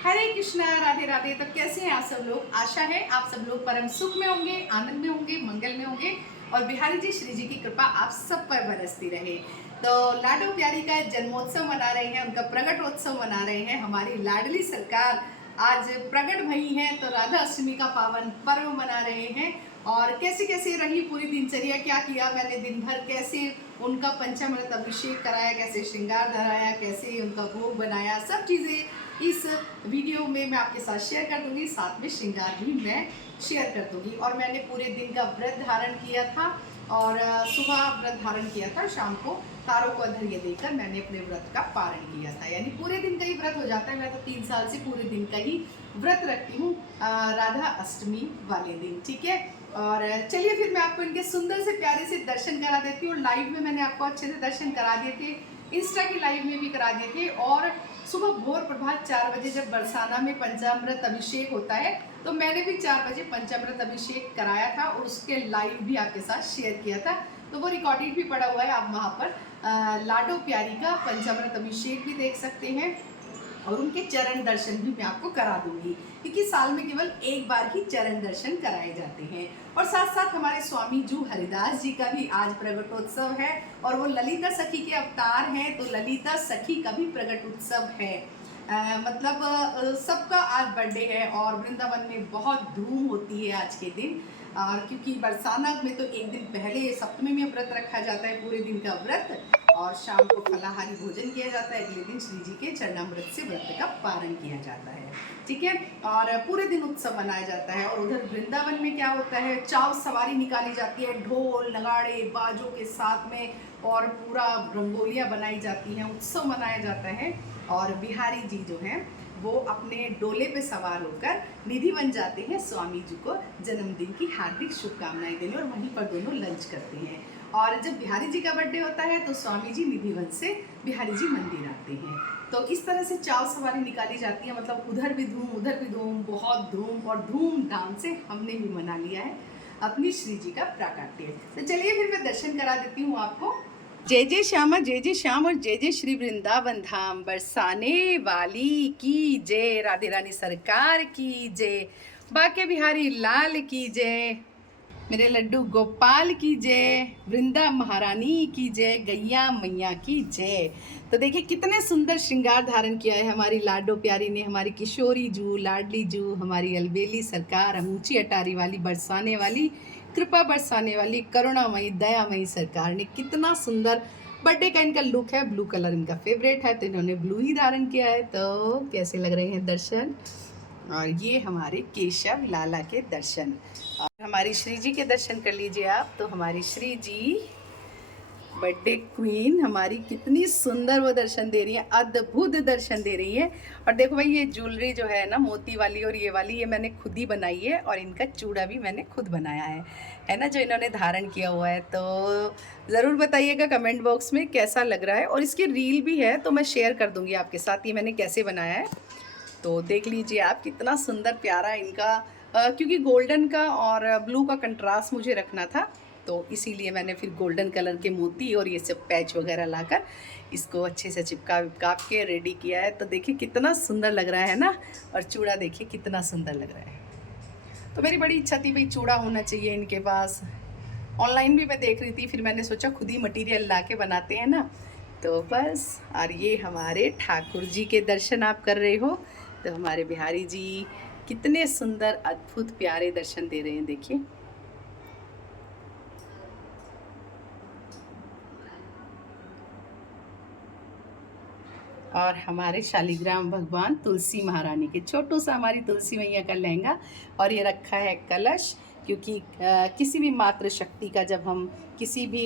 हरे कृष्णा, राधे राधे। तो कैसे हैं आप सब लोग? आशा है आप सब लोग परम सुख में होंगे, आनंद में होंगे, मंगल में होंगे और बिहारी जी श्री जी की कृपा आप सब पर बरसती रहे। तो लाडो प्यारी का जन्मोत्सव मना रहे हैं, उनका प्रगटोत्सव मना रहे हैं। हमारी लाडली सरकार आज प्रगट भई हैं, तो राधा अष्टमी का पावन पर्व मना रहे हैं। और कैसे कैसे रही पूरी दिनचर्या, क्या किया मैंने दिन भर, कैसे उनका पंचामृत अभिषेक कराया, कैसे श्रृंगार धराया, कैसे उनका भोग बनाया, सब चीज़ें इस वीडियो में मैं आपके साथ शेयर कर दूंगी। साथ में श्रृंगार भी मैं शेयर कर दूंगी। और मैंने पूरे दिन का व्रत धारण किया था और सुबह व्रत धारण किया था, शाम को तारों को अर्घ्य देकर मैंने अपने व्रत का पारण किया था। यानी पूरे दिन का ही व्रत हो जाता है। मैं तो 3 साल से पूरे दिन का ही व्रत रखती हूँ राधा अष्टमी वाले दिन। ठीक है, और चलिए फिर मैं आपको इनके सुंदर से प्यारे से दर्शन करा देती हूँ। लाइव में मैंने आपको अच्छे से दर्शन करा दिए थे, इंस्टा की लाइव में भी करा दिए थे। और सुबह भोर प्रभात 4 बजे जब बरसाना में पंचामृत अभिषेक होता है, तो मैंने भी 4 बजे पंचामृत अभिषेक कराया था और उसके लाइव भी आपके साथ शेयर किया था। तो वो रिकॉर्डेड भी पड़ा हुआ है, आप वहाँ पर लाडो प्यारी का पंचामृत अभिषेक भी देख सकते हैं और उनके चरण दर्शन भी मैं आपको करा दूंगी, क्योंकि साल में केवल एक बार ही चरण दर्शन कराए जाते हैं। और साथ साथ हमारे स्वामी जू हरिदास जी का भी आज प्रगटोत्सव है और वो ललिता सखी के अवतार हैं, तो ललिता सखी का भी प्रगट उत्सव है। मतलब सबका आज बर्थडे है और वृंदावन में बहुत धूम होती है आज के दिन। और क्योंकि बरसाना में तो एक दिन पहले सप्तमी में व्रत रखा जाता है, पूरे दिन का व्रत, और शाम को फलाहारी भोजन किया जाता है। अगले दिन श्री जी के चरणामृत से व्रत का पारण किया जाता है। ठीक है, और पूरे दिन उत्सव मनाया जाता है। और उधर वृंदावन में क्या होता है, चाव सवारी निकाली जाती है ढोल नगाड़े बाजों के साथ में, और पूरा रंगोलियाँ बनाई जाती हैं, उत्सव मनाया जाता है। और बिहारी जी जो हैं वो अपने डोले पे सवार होकर निधिवन जाते हैं स्वामी जी को जन्मदिन की हार्दिक शुभकामनाएं देने, और वहीं पर दोनों लंच करते हैं। और जब बिहारी जी का बर्थडे होता है तो स्वामी जी निधिवन से बिहारी जी मंदिर आते हैं। तो इस तरह से चाव सवारी निकाली जाती है। मतलब उधर भी धूम उधर भी धूम, बहुत धूम, और धूमधाम से हमने भी मना लिया है अपनी श्री जी का प्राकट्य। तो चलिए फिर मैं दर्शन करा देती हूँ आपको। जय जय श्यामा, जय जय श्याम, और जय जय श्री वृंदावन धाम बरसाने वाली की जय, राधे रानी सरकार की जय, बाके बिहारी लाल की जय, मेरे लड्डू गोपाल की जय, वृंदा महारानी की जय, गैया मैया की जय। तो देखिए कितने सुंदर श्रृंगार धारण किया है हमारी लाडो प्यारी ने, हमारी किशोरी जू, लाडली जू, हमारी अलबेली सरकार, हम ऊंची अटारी वाली, बरसाने वाली, कृपा बरसाने वाली, करुणामयी दयामयी सरकार ने कितना सुंदर बर्थडे का इनका लुक है। ब्लू कलर इनका फेवरेट है, तो इन्होंने ब्लू ही धारण किया है। तो कैसे लग रहे हैं दर्शन? और ये हमारे केशव लाला के दर्शन, और हमारी श्री जी के दर्शन कर लीजिए आप। तो हमारी श्री जी बर्थडे क्वीन हमारी कितनी सुंदर वो दर्शन दे रही है, अद्भुत दर्शन दे रही है। और देखो भाई, ये ज्वेलरी जो है ना मोती वाली और ये वाली, ये मैंने खुद ही बनाई है, और इनका चूड़ा भी मैंने खुद बनाया है ना, जो इन्होंने धारण किया हुआ है। तो ज़रूर बताइएगा कमेंट बॉक्स में कैसा लग रहा है। और इसकी रील भी है तो मैं शेयर कर दूँगी आपके साथ, ये मैंने कैसे बनाया है। तो देख लीजिए आप, कितना सुंदर प्यारा इनका क्योंकि गोल्डन का और ब्लू का कंट्रास्ट मुझे रखना था, तो इसीलिए मैंने फिर गोल्डन कलर के मोती और ये सब पैच वगैरह लाकर इसको अच्छे से चिपका विपका के रेडी किया है। तो देखिए कितना सुंदर लग रहा है ना, और चूड़ा देखिए कितना सुंदर लग रहा है। तो मेरी बड़ी इच्छा थी भाई चूड़ा होना चाहिए इनके पास। ऑनलाइन भी मैं देख रही थी, फिर मैंने सोचा खुद ही मटेरियल ला के बनाते हैं ना, तो बस। और ये हमारे ठाकुर जी के दर्शन आप कर रहे हो, तो हमारे बिहारी जी कितने सुंदर अद्भुत प्यारे दर्शन दे रहे हैं, देखिए। और हमारे शालिग्राम भगवान तुलसी महारानी के, छोटू सा हमारी तुलसी मैया का लहंगा, और ये रखा है कलश, क्योंकि किसी भी मातृ शक्ति का, जब हम किसी भी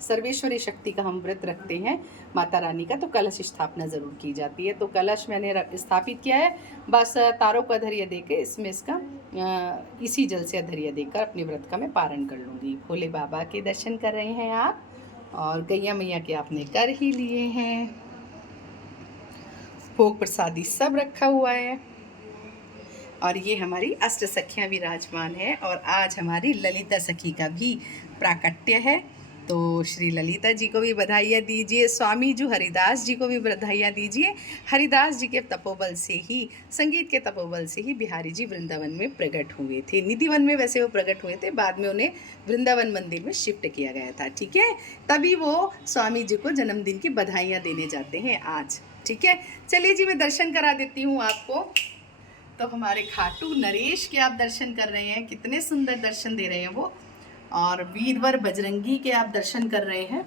सर्वेश्वरी शक्ति का हम व्रत रखते हैं माता रानी का, तो कलश स्थापना ज़रूर की जाती है। तो कलश मैंने स्थापित किया है, बस तारों का अधर्य देकर इसमें इसका इसी जल से अधर्य देकर अपने व्रत का मैं पारण कर लूँगी। भोले बाबा के दर्शन कर रहे हैं आप, और गैया मैया के आपने कर ही लिए हैं। भोग प्रसादी सब रखा हुआ है। और ये हमारी अष्ट सखियाँ विराजमान है, और आज हमारी ललिता सखी का भी प्राकट्य है। तो श्री ललिता जी को भी बधाइयाँ दीजिए, स्वामी जी हरिदास जी को भी बधाइयाँ दीजिए। हरिदास जी के तपोबल से ही, संगीत के तपोबल से ही बिहारी जी वृंदावन में प्रकट हुए थे। निधिवन में वैसे वो प्रकट हुए थे, बाद में उन्हें वृंदावन मंदिर में शिफ्ट किया गया था, ठीक है। तभी वो स्वामी जी को जन्मदिन की बधाइयाँ देने जाते हैं आज, ठीक है। चलिए जी, मैं दर्शन करा देती हूँ आपको। तो हमारे खाटू नरेश के आप दर्शन कर रहे हैं, कितने सुंदर दर्शन दे रहे हैं वो। और वीरवर बजरंगी के आप दर्शन कर रहे हैं,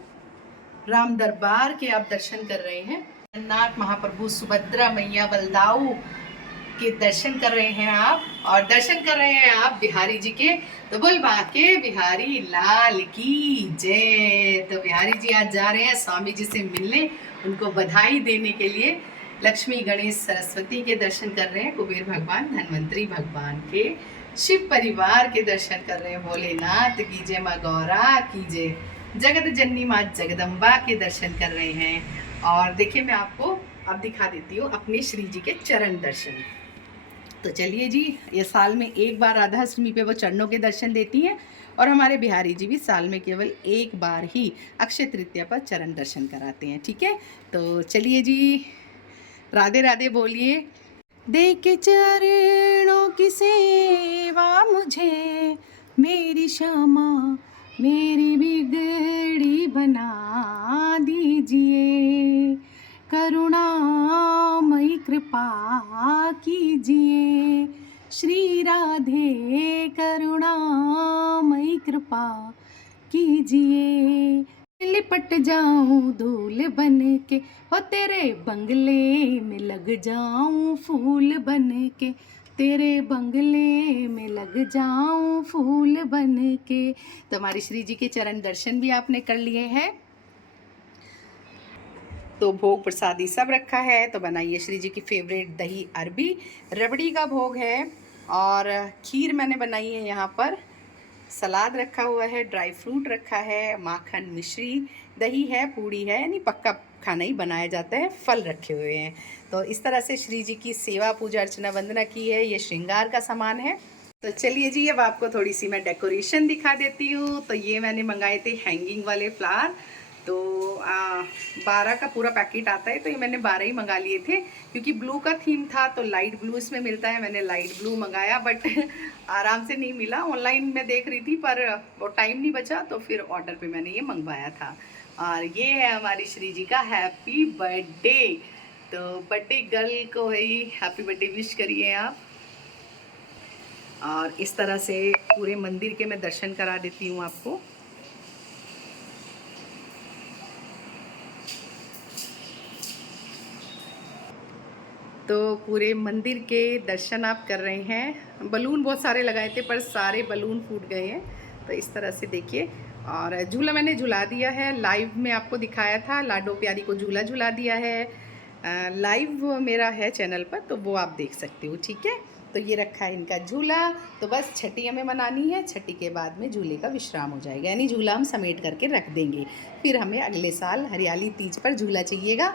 राम दरबार के आप दर्शन कर रहे हैं, जगन्नाथ महाप्रभु सुभद्रा मैया बलदाऊ के दर्शन कर रहे हैं आप, और दर्शन कर रहे हैं आप बिहारी जी के। तो बोल बाके बिहारी लाल की जय। तो बिहारी जी आज जा रहे हैं स्वामी जी से मिलने, उनको बधाई देने के लिए। लक्ष्मी गणेश सरस्वती के दर्शन कर रहे हैं, कुबेर भगवान धन्वंतरी भगवान के, शिव परिवार के दर्शन कर रहे हैं, भोलेनाथ की जय, माँ गौरा की जय, जगत जननी माँ जगदम्बा के दर्शन कर रहे हैं। और देखिए, मैं आपको अब दिखा देती हूँ अपने श्री जी के चरण दर्शन। तो चलिए जी, ये साल में एक बार राधाष्टमी पे वो चरणों के दर्शन देती हैं, और हमारे बिहारी जी भी साल में केवल एक बार ही अक्षय तृतीया पर चरण दर्शन कराते हैं, ठीक है। तो चलिए जी, राधे राधे बोलिए। दे के चरणों की सेवा मुझे, मेरी क्षमा मेरी बिगड़ी बना दीजिए, करुणामयी कृपा कीजिए, श्री राधे करुणामयी कृपा कीजिए। लिपट जाऊं धूल बन के, हो तेरे बंगले में लग जाऊं फूल बन के, तेरे बंगले में लग जाऊं फूल बन के। तो हमारी श्री जी के चरण दर्शन भी आपने कर लिए हैं। तो भोग प्रसादी सब रखा है, तो बनाइए श्री जी की फेवरेट दही अरबी, रबड़ी का भोग है, और खीर मैंने बनाई है यहाँ पर, सलाद रखा हुआ है, ड्राई फ्रूट रखा है, माखन मिश्री, दही है, पूड़ी है, यानी पक्का खाना ही बनाया जाता है, फल रखे हुए हैं। तो इस तरह से श्री जी की सेवा पूजा अर्चना वंदना की है। ये श्रृंगार का सामान है। तो चलिए जी, अब आपको थोड़ी सी मैं डेकोरेशन दिखा देती हूँ। तो ये मैंने मंगाए थे हैंगिंग वाले फ्लावर, तो 12 का पूरा पैकेट आता है, तो ये मैंने 12 ही मंगा लिए थे, क्योंकि ब्लू का थीम था तो लाइट ब्लू इसमें मिलता है। मैंने लाइट ब्लू मंगाया, बट आराम से नहीं मिला, ऑनलाइन में देख रही थी पर वो टाइम नहीं बचा, तो फिर ऑर्डर पे मैंने ये मंगवाया था। और ये है हमारी श्री जी का हैप्पी बर्थडे। तो बर्थडे गर्ल को है, हैप्पी बर्थडे विश करिए आप। और इस तरह से पूरे मंदिर के मैं दर्शन करा देती हूँ आपको। तो पूरे मंदिर के दर्शन आप कर रहे हैं। बलून बहुत सारे लगाए थे पर सारे बलून फूट गए हैं, तो इस तरह से देखिए। और झूला मैंने झुला दिया है, लाइव में आपको दिखाया था, लाडो प्यारी को झूला झुला दिया है। लाइव मेरा है चैनल पर, तो वो आप देख सकते हो, ठीक है। तो ये रखा है इनका झूला। तो बस छठी हमें मनानी है, छठी के बाद में झूले का विश्राम हो जाएगा, यानी झूला हम समेट करके रख देंगे, फिर हमें अगले साल हरियाली तीज पर झूला चाहिएगा।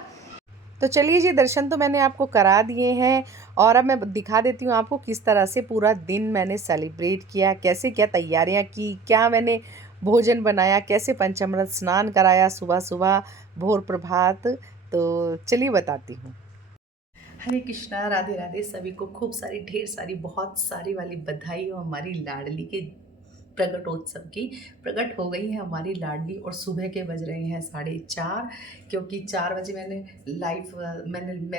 तो चलिए जी, दर्शन तो मैंने आपको करा दिए हैं, और अब मैं दिखा देती हूँ आपको किस तरह से पूरा दिन मैंने सेलिब्रेट किया, कैसे क्या तैयारियाँ की, क्या मैंने भोजन बनाया, कैसे पंचामृत स्नान कराया सुबह सुबह भोर प्रभात। तो चलिए बताती हूँ। हरे कृष्णा, राधे राधे। सभी को खूब सारी, ढेर सारी, बहुत सारी वाली बधाई हो हमारी लाडली के प्रगटोत्सव की। प्रकट हो गई है हमारी लाडली, और सुबह के बज रहे हैं 4:30, क्योंकि 4 बजे मैं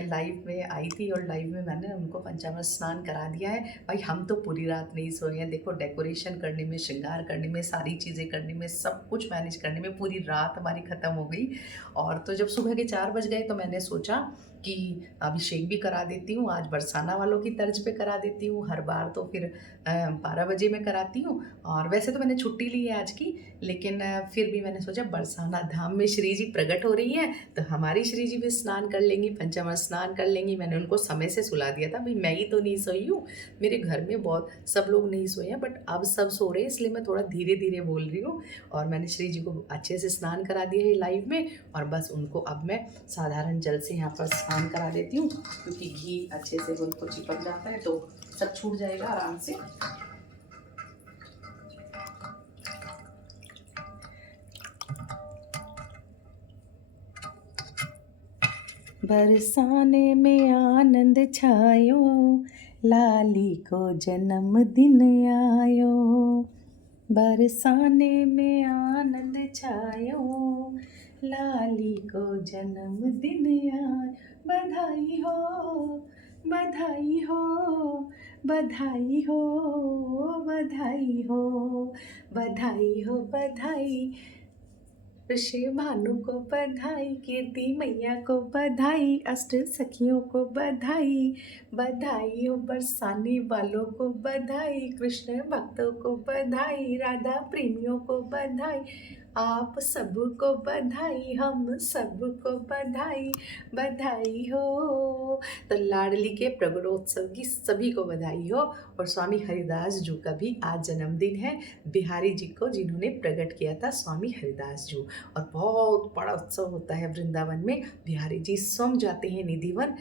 लाइव में आई थी, और लाइव में मैंने उनको पंचामृत स्नान करा दिया है। भाई हम तो पूरी रात नहीं सोए हैं, देखो डेकोरेशन करने में, श्रृंगार करने में, सारी चीज़ें करने में, सब कुछ मैनेज करने में पूरी रात हमारी ख़त्म हो गई। और तो जब सुबह के 4 बज गए तो मैंने सोचा कि अभिषेक भी करा देती हूँ, आज बरसाना वालों की तर्ज पे करा देती हूँ। हर बार तो फिर 12 बजे मैं कराती हूँ, और वैसे तो मैंने छुट्टी ली है आज की, लेकिन फिर भी मैंने सोचा बरसाना धाम में श्री जी प्रकट हो रही हैं, तो हमारी श्री जी भी स्नान कर लेंगी, पंचामृत स्नान कर लेंगी। मैंने उनको समय से सुला दिया था, भाई मैं ही तो नहीं सोई हूँ, मेरे घर में बहुत सब लोग नहीं सोए हैं, बट अब सब सो रहे हैं, इसलिए मैं थोड़ा धीरे धीरे बोल रही हूँ। और मैंने श्री जी को अच्छे से स्नान करा दिया है लाइव में, और बस उनको अब मैं साधारण जल से यहाँ पर स्नान करा देती हूँ, क्योंकि घी अच्छे से उनको चिपक जाता है तो सब छूट जाएगा आराम से। बरसाने में आनंद छायो, लाली को जन्मदिन आयो। बरसाने में आनंद छायो, लाली को जन्मदिन आयो। बधाई हो, बधाई हो, बधाई हो, बधाई हो, बधाई हो, बधाई। ऋषि भानु को बधाई, कीर्ति मैया को बधाई, अष्ट सखियों को बधाई। बधाई हो बरसाने वालों को बधाई, कृष्ण भक्तों को बधाई, राधा प्रेमियों को बधाई। आप सबको बधाई, हम सबको बधाई, बधाई हो। तो लाडली के प्रगटोत्सव की सभी को बधाई हो। और स्वामी हरिदास जी का भी आज जन्मदिन है, बिहारी जी को जिन्होंने प्रकट किया था स्वामी हरिदास जी। और बहुत बड़ा उत्सव होता है वृंदावन में। बिहारी जी स्वयं जाते हैं निधिवन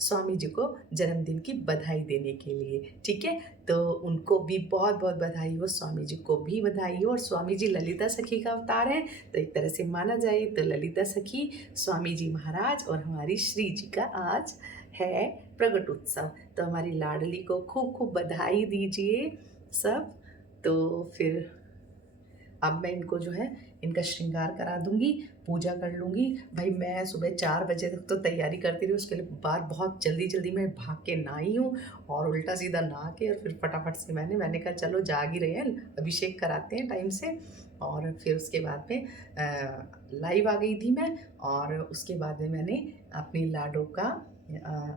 स्वामी जी को जन्मदिन की बधाई देने के लिए। ठीक है, तो उनको भी बहुत बहुत बधाई हो, स्वामी जी को भी बधाई हो। और स्वामी जी ललिता सखी का अवतार है, तो एक तरह से माना जाए तो ललिता सखी, स्वामी जी महाराज और हमारी श्री जी का आज है प्रगट उत्सव। तो हमारी लाडली को खूब खूब बधाई दीजिए सब। तो फिर अब मैं इनको जो है इनका श्रृंगार करा दूंगी, पूजा कर लूँगी। भाई मैं सुबह 4 बजे तक तो तैयारी करती रही, उसके लिए बाहर बहुत जल्दी जल्दी मैं भाग के नहाई हूँ और उल्टा सीधा नहा के और फिर फटाफट से मैंने कहा चलो जाग ही रहे हैं, अभिषेक कराते हैं टाइम से। और फिर उसके बाद में लाइव आ गई थी मैं, और उसके बाद में मैंने अपनी लाडो का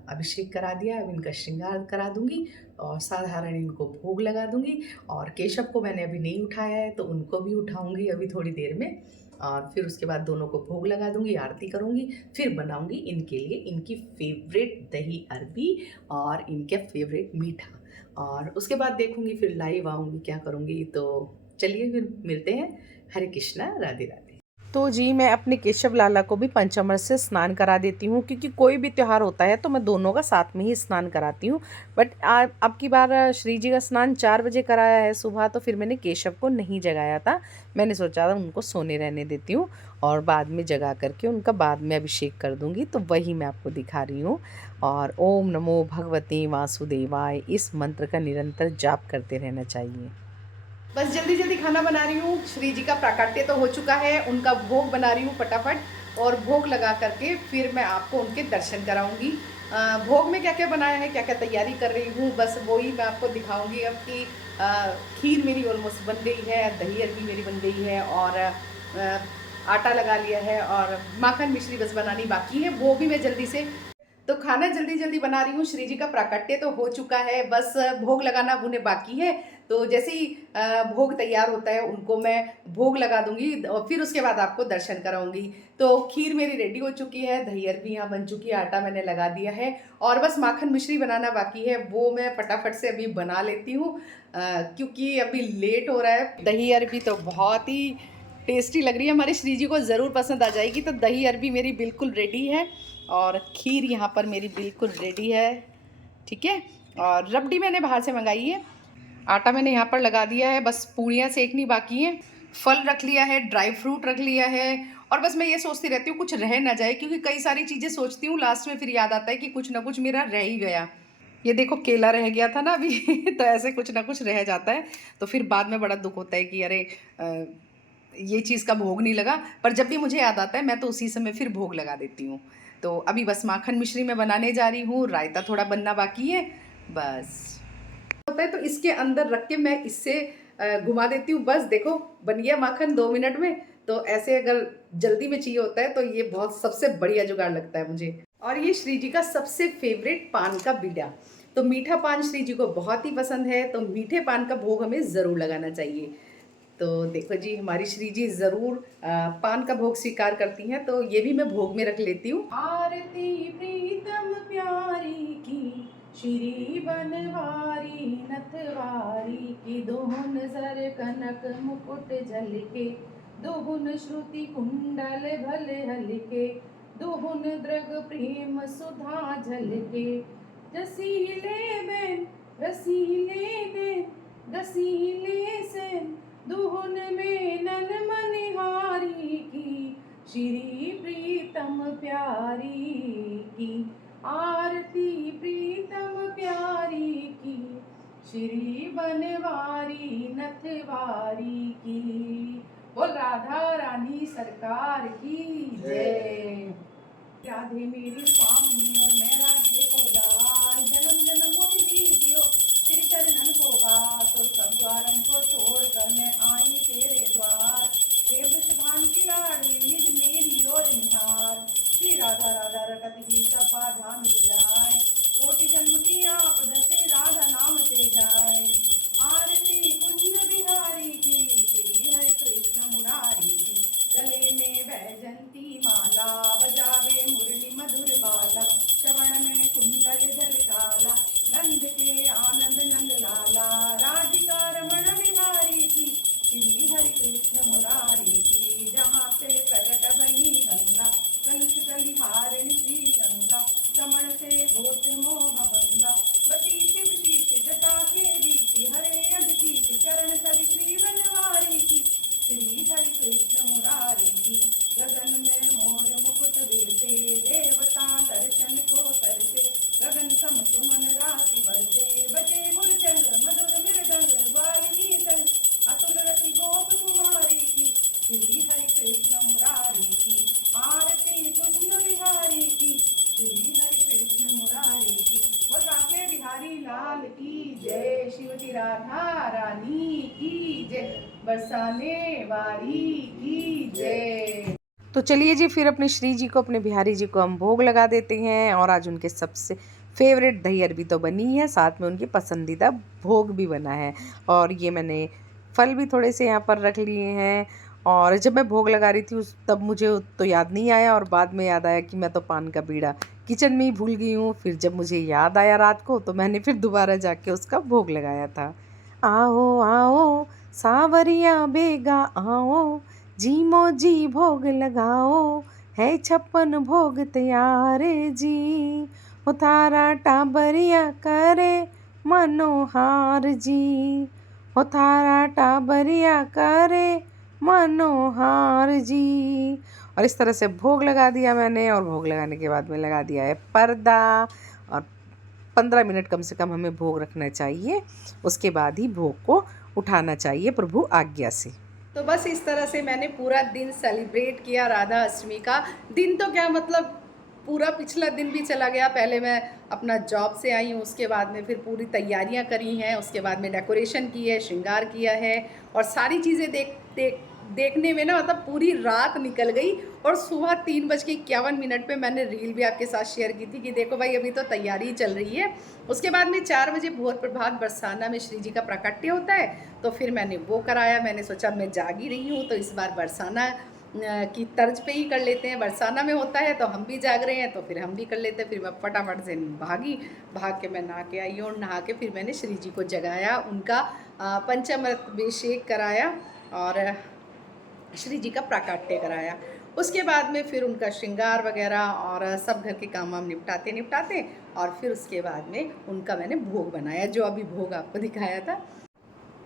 अभिषेक करा दिया। अब इनका श्रृंगार करा दूंगी और साधारण इनको भोग लगा दूंगी। और केशव को मैंने अभी नहीं उठाया है, तो उनको भी उठाऊंगी अभी थोड़ी देर में। और फिर उसके बाद दोनों को भोग लगा दूंगी, आरती करूंगी, फिर बनाऊंगी इनके लिए इनकी फेवरेट दही अरबी और इनके फेवरेट मीठा। और उसके बाद देखूंगी फिर लाइव आऊंगी क्या करूंगी। तो चलिए फिर मिलते हैं। हरे कृष्णा, राधे राधे। तो जी मैं अपने केशव लाला को भी पंचामृत से स्नान करा देती हूँ, क्योंकि कोई भी त्यौहार होता है तो मैं दोनों का साथ में ही स्नान कराती हूँ। बट अब की बार श्री जी का स्नान 4 बजे कराया है सुबह, तो फिर मैंने केशव को नहीं जगाया था। मैंने सोचा था उनको सोने रहने देती हूँ और बाद में जगा करके उनका बाद में अभिषेक कर दूँगी। तो वही मैं आपको दिखा रही हूँ। और ओम नमो भगवते वासुदेवाय, इस मंत्र का निरंतर जाप करते रहना चाहिए। बस जल्दी जल्दी खाना बना रही हूँ। श्री जी का प्राकट्य तो हो चुका है, उनका भोग बना रही हूँ फटाफट। और भोग लगा करके फिर मैं आपको उनके दर्शन कराऊंगी। भोग में क्या क्या बनाया है, क्या क्या तैयारी कर रही हूँ, बस वही मैं आपको दिखाऊंगी। अब की खीर मेरी ऑलमोस्ट बन गई है, दही अरबी मेरी बन गई है, और आटा लगा लिया है, और माखन मिश्री बस बनानी बाकी है, वो भी मैं जल्दी से। तो खाना जल्दी जल्दी बना रही हूँ। श्री जी का प्राकट्य तो हो चुका है, बस भोग लगाना उन्हें बाकी है। तो जैसे ही भोग तैयार होता है उनको मैं भोग लगा दूंगी और फिर उसके बाद आपको दर्शन कराऊंगी। तो खीर मेरी रेडी हो चुकी है, दही अरबी यहाँ बन चुकी है, आटा मैंने लगा दिया है, और बस माखन मिश्री बनाना बाकी है, वो मैं फटाफट से अभी बना लेती हूँ क्योंकि अभी लेट हो रहा है। दही अरबी तो बहुत ही टेस्टी लग रही है, हमारे श्री जी को ज़रूर पसंद आ जाएगी। तो दही अरबी मेरी बिल्कुल रेडी है और खीर यहाँ पर मेरी बिल्कुल रेडी है। ठीक है, और रबड़ी मैंने बाहर से मंगाई है, आटा मैंने यहाँ पर लगा दिया है, बस पूड़ियाँ सेकनी बाकी हैं। फल रख लिया है, ड्राई फ्रूट रख लिया है, और बस मैं ये सोचती रहती हूँ कुछ रह ना जाए, क्योंकि कई सारी चीज़ें सोचती हूँ लास्ट में फिर याद आता है कि कुछ ना कुछ मेरा रह ही गया। ये देखो केला रह गया था ना अभी तो ऐसे कुछ ना कुछ रह जाता है, तो फिर बाद में बड़ा दुख होता है कि अरे ये चीज़ का भोग नहीं लगा। पर जब भी मुझे याद आता है मैं तो उसी समय फिर भोग लगा देती हूँ। तो अभी बस माखन मिश्री में बनाने जा रही हूँ, रायता थोड़ा बनना बाकी है बस। होता है तो इसके अंदर रख के मैं इससे घुमा देती हूँ, बस देखो बन गया माखन 2 मिनट में। तो ऐसे अगर जल्दी में चाहिए होता है तो ये बहुत सबसे बढ़िया जुगाड़ लगता है मुझे। और ये श्री जी का सबसे फेवरेट पान का बीड़ा, तो मीठा पान श्री जी को बहुत ही पसंद है, तो मीठे पान का भोग हमें ज़रूर लगाना चाहिए। तो देखो जी हमारी श्री जी ज़रूर पान का भोग स्वीकार करती हैं, तो ये भी मैं भोग में रख लेती हूँ। आरती प्रीतम प्यारी की, श्री बनवारी नथवारी की, दोहन सर कनक मुकुट झलके, दोहन श्रुति कुंडल भले हलके, दोहन द्रग प्रेम सुधा झलके, जसीले बेन रसीले देन, गसीले सेन, दुहन में नन मनिहारी की, श्री प्रीतम प्यारी की, आरती प्रीतम प्यारी की, श्री बनवारी नथवारी की। बोल राधा रानी सरकार की जय। राधे मेरी स्वामी और मैं राधे को दास, जन्म जन्म मुझ दीजियो श्री चरणन को वास, और सब द्वारन को छोड़कर मैं आई तेरे द्वार। हे वृषभान की लाडली निज मेरी ओर निहार, श्री राधा राधा रटत ही सब बाधा मिट जाए, कोटि जन्म की आपदा से राधा नाम से जाए। आरती कुंज बिहारी की, श्री हरि कृष्ण मुरारी की, गले में बैजंती माला, बजावे मुरली मधुर बाला, श्रवण में कुंडल झलकाला, नंद के आनंद नंद लाला। राधिका रमण बिहारी की, श्री हरि कृष्ण मुरारी की, जहाँ से प्रकट भई गंगा, कलुष कलिहारिणी श्री गंगा, कमल से होत मोह भंगा, बची शिव शीश जटा के बीच, हरे अधकीच चरण सवि श्री बनवारी की, श्री हरि कृष्ण मुरारी की। गगन में मोर मुकुट विरसे, देवता दर्शन को तरसे, गगन सम सुमन राशि बरसे, बजे मुरचंग मधुर मृदंग, वालिनी संग अतुल रति गोप कुमारी की, श्री हरि कृष्ण मुरारी की। आरती कुंज बिहारी की, श्री हरि कृष्ण मुरारी की। बोल राके बिहारी लाल की जय, शिवजी राधा रानी की जय, बरसाने वाली की जय। तो चलिए जी, फिर अपने श्री जी को, अपने बिहारी जी को हम भोग लगा देते हैं। और आज उनके सबसे फेवरेट दही अरबी तो बनी है, साथ में उनकी पसंदीदा भोग भी बना है। और ये मैंने फल भी थोड़े से यहाँ पर रख लिए हैं। और जब मैं भोग लगा रही थी तब मुझे तो याद नहीं आया, और बाद में याद आया कि मैं तो पान का बीड़ा किचन में ही भूल गई हूँ। फिर जब मुझे याद आया रात को, तो मैंने फिर दोबारा जाके उसका भोग लगाया था। आओ आओ सावरिया बेगा आओ, जी मोजी भोग लगाओ, है 56 भोग तैयार जी, उतारा टाबरिया करे मनोहार जी, उतारा टाबरिया करे मनोहार जी। और इस तरह से भोग लगा दिया मैंने, और भोग लगाने के बाद में लगा दिया है पर्दा। और 15 मिनट कम से कम हमें भोग रखना चाहिए, उसके बाद ही भोग को उठाना चाहिए प्रभु आज्ञा से। तो बस इस तरह से मैंने पूरा दिन सेलिब्रेट किया राधा अष्टमी का। दिन तो क्या मतलब, पूरा पिछला दिन भी चला गया। पहले मैं अपना जॉब से आई हूँ, उसके बाद में फिर पूरी तैयारियाँ करी हैं, उसके बाद में डेकोरेशन की है, श्रृंगार किया है, और सारी चीज़ें देखने में ना मतलब पूरी रात निकल गई। और सुबह 3:51 पे मैंने रील भी आपके साथ शेयर की थी कि देखो भाई अभी तो तैयारी चल रही है। उसके बाद में 4 बजे भोर प्रभात बरसाना में श्री जी का प्राकट्य होता है, तो फिर मैंने वो कराया। मैंने सोचा मैं जाग ही रही हूँ तो इस बार बरसाना की तर्ज पे ही कर लेते हैं। बरसाना में होता है तो हम भी जाग रहे हैं तो फिर हम भी कर लेते हैं। फिर मैं फटाफट से भाग के मैं नहा के आई, और नहा के फिर मैंने श्री जी को जगाया, उनका पंचामृत अभिषेक कराया और श्री जी का प्राकट्य कराया। उसके बाद में फिर उनका श्रृंगार वगैरह और सब घर के काम वाम निपटाते और फिर उसके बाद में उनका मैंने भोग बनाया, जो अभी भोग आपको दिखाया था।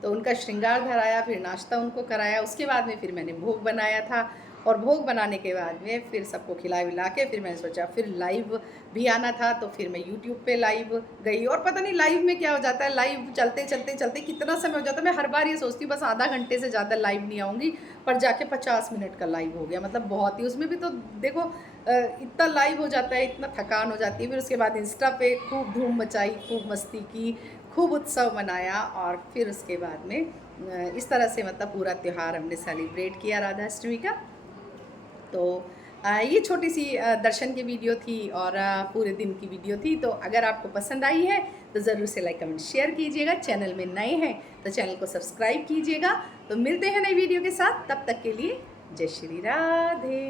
तो उनका श्रृंगार धराया, फिर नाश्ता उनको कराया, उसके बाद में फिर मैंने भोग बनाया था। और भोग बनाने के बाद में फिर सबको खिला विला के फिर मैंने सोचा फिर लाइव भी आना था, तो फिर मैं यूट्यूब पे लाइव गई। और पता नहीं लाइव में क्या हो जाता है, लाइव चलते कितना समय हो जाता है। मैं हर बार ये सोचती हूँ बस आधा घंटे से ज़्यादा लाइव नहीं आऊँगी, पर जाके 50 मिनट का लाइव हो गया। मतलब बहुत ही, उसमें भी तो देखो इतना लाइव हो जाता है, इतना थकान हो जाती है। फिर उसके बाद इंस्टा पे खूब धूम मचाई, खूब मस्ती की, खूब उत्सव मनाया। और फिर उसके बाद में इस तरह से मतलब पूरा त्यौहार हमने सेलिब्रेट किया राधा अष्टमी का। तो ये छोटी सी दर्शन की वीडियो थी और पूरे दिन की वीडियो थी। तो अगर आपको पसंद आई है तो ज़रूर से लाइक कमेंट शेयर कीजिएगा। चैनल में नए हैं तो चैनल को सब्सक्राइब कीजिएगा। तो मिलते हैं नई वीडियो के साथ, तब तक के लिए जय श्री राधे।